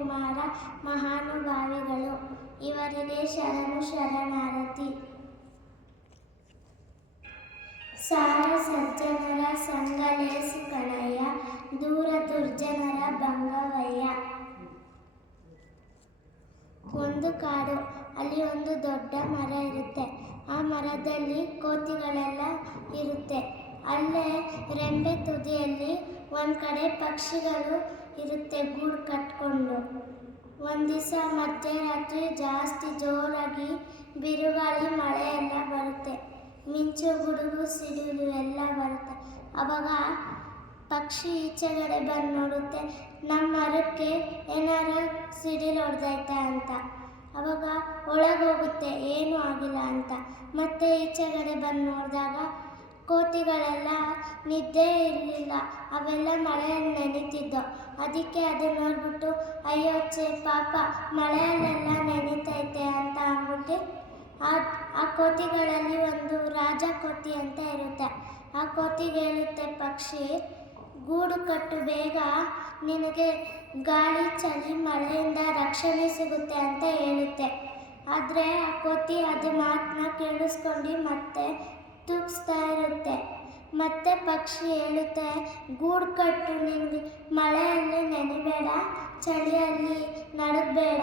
ಕುಮಾರ ಮಹಾನುಭಾವಿಗಳು. ಇವರಿಗೆ ಶರಣು ಶರಣಾರತಿ. ಸಾರ ಸಜ್ಜನರ ಸಂಗಲೇಸು ಕಣಯ್ಯ, ದೂರ ದುರ್ಜನರ ಭಂಗವಯ್ಯ. ಒಂದು ಕಾಡು, ಅಲ್ಲಿ ಒಂದು ದೊಡ್ಡ ಮರ ಇರುತ್ತೆ. ಆ ಮರದಲ್ಲಿ ಕೋತಿಗಳೆಲ್ಲ ಇರುತ್ತೆ. ಅಲ್ಲೇ ರೆಂಬೆ ತುದಿಯಲ್ಲಿ ಒಂದು ಕಡೆ ಪಕ್ಷಿಗಳು ಇರುತ್ತೆ ಗೂಡು ಕಟ್ಕೊಂಡು. ಒಂದು ದಿವಸ ಮಧ್ಯರಾತ್ರಿ ಜಾಸ್ತಿ ಜೋರಾಗಿ ಬಿರುಗಾಳಿ ಮಳೆ ಎಲ್ಲ ಬರುತ್ತೆ. ಮಿಂಚು ಗುಡುಗು ಸಿಡಿಲು ಎಲ್ಲ ಬರುತ್ತೆ. ಆವಾಗ ಪಕ್ಷಿ ಈಚೆಗಡೆ ಬಂದು ನೋಡುತ್ತೆ, ನಮ್ಮ ಮರಕ್ಕೆ ಏನಾರು ಸಿಡಿಲು ಹೊಡೆದೈತೆ ಅಂತ. ಆವಾಗ ಒಳಗೋಗುತ್ತೆ, ಏನೂ ಆಗಿಲ್ಲ ಅಂತ. ಮತ್ತೆ ಈಚೆಗಡೆ ಬಂದು ನೋಡಿದಾಗ ಕೋತಿಗಳೆಲ್ಲ ನಿದ್ದೆ ಇರಲಿಲ್ಲ, ಅವೆಲ್ಲ ಮಳೆಯಲ್ಲಿ ನೆನೀತಿದ್ದೋ. ಅದಕ್ಕೆ ಅದು ನೋಡ್ಬಿಟ್ಟು ಅಯ್ಯೋ ಪಾಪ ಮಳೆಯಲ್ಲೆಲ್ಲ ನೆನೀತೈತೆ ಅಂತ ಅಂದ್ಬಿಟ್ಟು ಆ ಕೋತಿಗಳಲ್ಲಿ ಒಂದು ರಾಜ ಕೋತಿ ಅಂತ ಇರುತ್ತೆ. ಆ ಕೋತಿಗೆ ಹೇಳುತ್ತೆ ಪಕ್ಷಿ, ಗೂಡು ಕಟ್ಟು ಬೇಗ, ನಿನಗೆ ಗಾಳಿ ಚಳಿ ಮಳೆಯಿಂದ ರಕ್ಷಣೆ ಸಿಗುತ್ತೆ ಅಂತ ಹೇಳುತ್ತೆ. ಆದರೆ ಆ ಕೋತಿ ಅದು ಮಾತನ್ನ ಕೇಳಿಸ್ಕೊಂಡು ಮತ್ತೆ ತೂಗಿಸ್ತಾ ಇರುತ್ತೆ. ಮತ್ತೆ ಪಕ್ಷಿ ಹೇಳುತ್ತೆ, ಗೂಡು ಕಟ್ಟು, ನಿನಗೆ ಮಳೆಯಲ್ಲಿ ನೆನಿಬೇಡ, ಚಳಿಯಲ್ಲಿ ನಡಗಬೇಡ,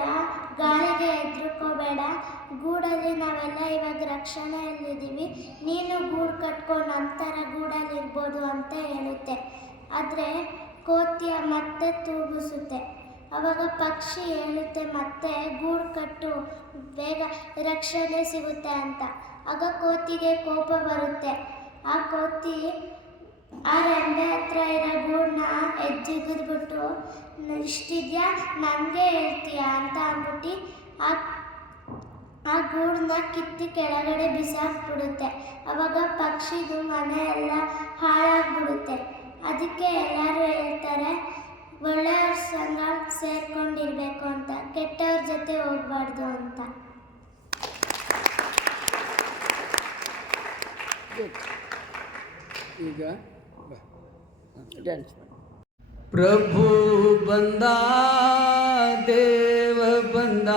ಗಾಳಿಗೆ ಹೆದರ್ಕೋಬೇಡ, ಗೂಡಲ್ಲಿ ನಾವೆಲ್ಲ ಇವಾಗ ರಕ್ಷಣೆಯಲ್ಲಿದ್ದೀವಿ, ನೀನು ಗೂಡು ಕಟ್ಕೊ, ನಂತರ ಗೂಡಲ್ಲಿರ್ಬೋದು ಅಂತ ಹೇಳುತ್ತೆ. ಆದರೆ ಕೋತಿಯ ಮತ್ತೆ ತೂಗಿಸುತ್ತೆ. ಆವಾಗ ಪಕ್ಷಿ ಹೇಳುತ್ತೆ ಮತ್ತೆ, ಗೂಡು ಕಟ್ಟು, ಬೇಗ ರಕ್ಷಣೆ ಸಿಗುತ್ತೆ ಅಂತ. ಆಗ ಕೋತಿಗೆ ಕೋಪ ಬರುತ್ತೆ. ಆ ಕೋತಿ ಆ ರೆಂಬೆ ಹತ್ರ ಇರೋ ಗೂಡನ್ನ ಎಜ್ಜಿಗಿದ್ಬಿಟ್ಟು, ಇಷ್ಟಿದ್ಯಾ ನನಗೆ ಹೇಳ್ತೀಯ ಅಂತ ಅಂದ್ಬಿಟ್ಟು ಆ ಗೂಡನ್ನ ಕಿತ್ತಿ ಕೆಳಗಡೆ ಬಿಸಾಕ್ಬಿಡುತ್ತೆ. ಆವಾಗ ಪಕ್ಷಿದು ಮನೆ ಎಲ್ಲ ಹಾಳಾಗ್ಬಿಡುತ್ತೆ. ಅದಕ್ಕೆ ಎಲ್ಲರೂ ಹೇಳ್ತಾರೆ, ಒಳ್ಳೆಯವ್ರ ಸಂಗ ಸೇರ್ಕೊಂಡಿರ್ಬೇಕು ಅಂತ, ಕೆಟ್ಟವ್ರ ಜೊತೆ ಹೋಗ್ಬಾರ್ದು ಅಂತ. ಈಗ ಡ್ಯಾನ್ಸ್ ಮಾಡಿ. ಪ್ರಭು ಬಂದ ದೇವ ಬಂದ,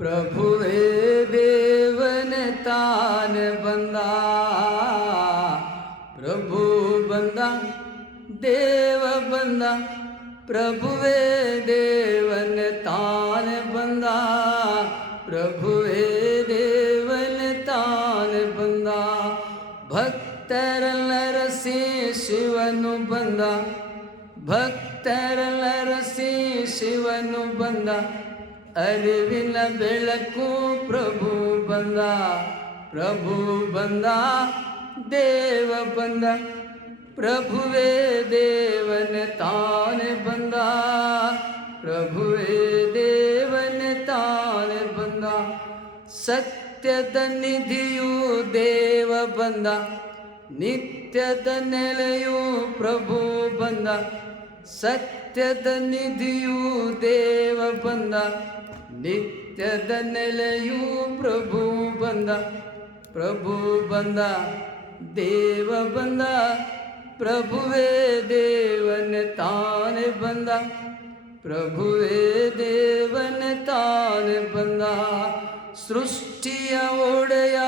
ಪ್ರಭುವೇ ದೇವನ ತಾನ ಬಂದ. ಪ್ರಭು ಬಂದ ದೇವ ಬಂದ, ಪ್ರಭುವೇ ದೇವನ ತಾನ ಬಂದ. ಪ್ರಭುವೇ ದೇವನ ತಾನ ಬಂದ. ಭಕ್ತರೆಲ್ಲ ರಸಿ ಶಿವನು ಬಂದ, ಭಕ್ತರೆಲ್ಲ ರಸಿ ಶಿವನು ಬಂದ. ಅರಿವಿನ ಬೆಳಕು ಪ್ರಭು ಬಂದ, ಪ್ರಭು ಬಂದ ದೇವ ಬಂದ. ಪ್ರಭುವೇ ದೇವನ ತಾನೆ ಬಂದ, ಪ್ರಭುವೇ ದೇವನ ತಾನೆ ಬಂದ. ಸತ್ಯದ ನಿಧಿಯು ದೇವ ಬಂದ, ನಿತ್ಯದ ನೆಲೆಯು ಪ್ರಭು ಬಂದ. ಸತ್ಯದ ನಿಧಿಯು ದೇವ ಬಂದ, ನಿತ್ಯದ ನೆಲೆಯು ಪ್ರಭು ಬಂದ. ಪ್ರಭು ಬಂದ ದೇವ ಬಂದ, ಪ್ರಭುವೇ ದೇವನ ತಾನೆ ಬಂದ. ಪ್ರಭುವೇ ದೇವನ ತಾನೆ ಬಂದ. ಸೃಷ್ಟಿಯ ಒಡೆಯ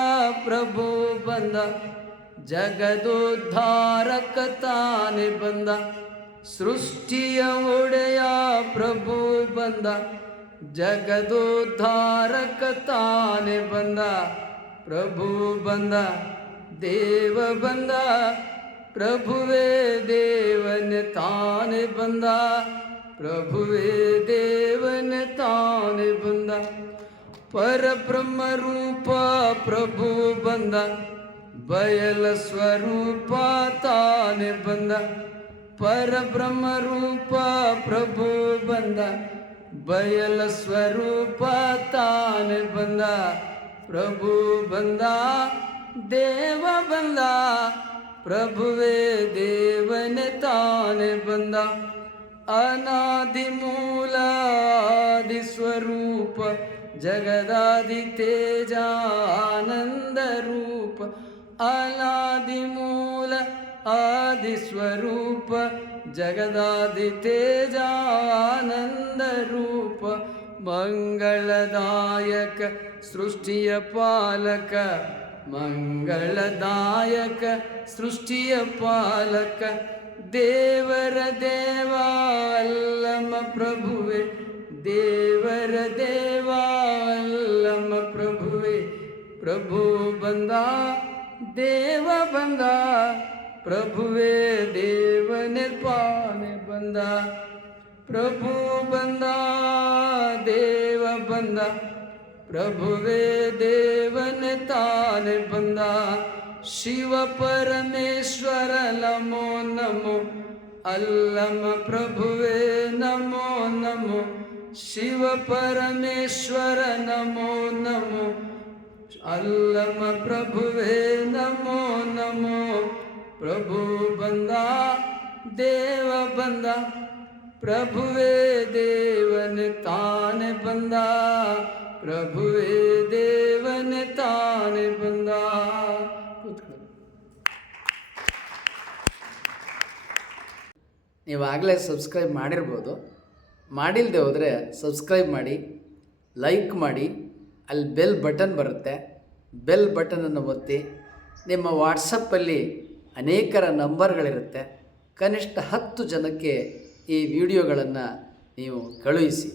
ಪ್ರಭು ಬಂದ, ಜಗದೋದ್ಧಾರಕ ತಾನೆ ಬಂದ. ಸೃಷ್ಟಿಯ ಒಡೆಯ ಪ್ರಭು ಬಂದ, ಜಗದೋದ್ಧಾರಕ ತಾನೆ ಬಂದ. ಪ್ರಭು ಬಂದ ದೇವ ಬಂದ, ಪ್ರಭುವೇ ದೇವನ ತಾನೆ ಬಂದ. ಪ್ರಭುವೇ ದೇವನ ತಾನೆ ಬಂದ. ಪರಬ್ರಹ್ಮ ರೂಪ ಪ್ರಭು ಬಂದ, ಬಯಲ ಸ್ವರೂಪ ತಾನೆ ಬಂದ. ಪರಬ್ರಹ್ಮ ರೂಪ ಪ್ರಭು ಬಂದ, ಬಯಲ ಸ್ವರೂಪ ತಾನೆ ಬಂದ. ಪ್ರಭು ಬಂದ ದೇವ ಬಂದ, ಪ್ರಭುವೇ ದೇವನ ತಾನೆ ಬಂದ. ಅನಾದಿ ಮೂಲ ಆದಿ ಸ್ವರೂಪ, ಜಗದಾದಿ ತೇಜ ಆನಂದ ರೂಪ. ಅನಾದಿ ಮೂಲ ಆದಿ ಸ್ವರೂಪ, ಜಗದಾದಿ ತೇಜ ಆನಂದ ರೂಪ ಮಂಗಳದಾಯಕ ಸೃಷ್ಟಿಯ ಪಾಲಕ ಮಂಗಳದಾಯಕ ಸೃಷ್ಟಿಯ ಪಾಲಕ ದೇವರ ದೇವ ಅಲ್ಲಮ ಪ್ರಭುವೆ ದೇವರ ದೇವ ಅಲ್ಲಮ ಪ್ರಭುವೆ ಪ್ರಭು ಬಂದ ದೇವ ಬಂದ ಪ್ರಭುವೇ ದೇವ ನಿರ್ಪಾನೆ ಬಂದ ಪ್ರಭು ಬಂದ ದೇವ ಬಂದ ಪ್ರಭುವೇ ದೇವನೇ ತಾನೆ ಬಂದ ಶಿವ ಪರಮೇಶ್ವರ ನಮೋ ನಮೋ ಅಲ್ಲಮ ಪ್ರಭುವೇ ನಮೋ ನಮೋ ಶಿವ ಪರಮೇಶ್ವರ ನಮೋ ನಮೋ ಅಲ್ಲಮ ಪ್ರಭುವೇ ನಮೋ ನಮೋ ಪ್ರಭು ಬಂದ ದೇವ ಬಂದ ಪ್ರಭುವೇ ದೇವನೇ ತಾನೆ ಬಂದ ಪ್ರಭುವೇ ದೇವನೇ ತಾನೆ ಬಂದ. ನೀವಾಗಲೇ ಸಬ್ಸ್ಕ್ರೈಬ್ ಮಾಡಿರ್ಬೋದು, ಮಾಡಿಲ್ಲದೆ ಹೋದರೆ ಸಬ್ಸ್ಕ್ರೈಬ್ ಮಾಡಿ, ಲೈಕ್ ಮಾಡಿ, ಅಲ್ಲಿ ಬೆಲ್ ಬಟನ್ ಬರುತ್ತೆ, ಬೆಲ್ ಬಟನನ್ನು ಒತ್ತಿ. ನಿಮ್ಮ ವಾಟ್ಸಪ್ಪಲ್ಲಿ ಅನೇಕರ ನಂಬರ್ಗಳಿರುತ್ತೆ, ಕನಿಷ್ಠ 10 ಜನಕ್ಕೆ ಈ ವಿಡಿಯೋಗಳನ್ನು ನೀವು ಕಳುಹಿಸಿ.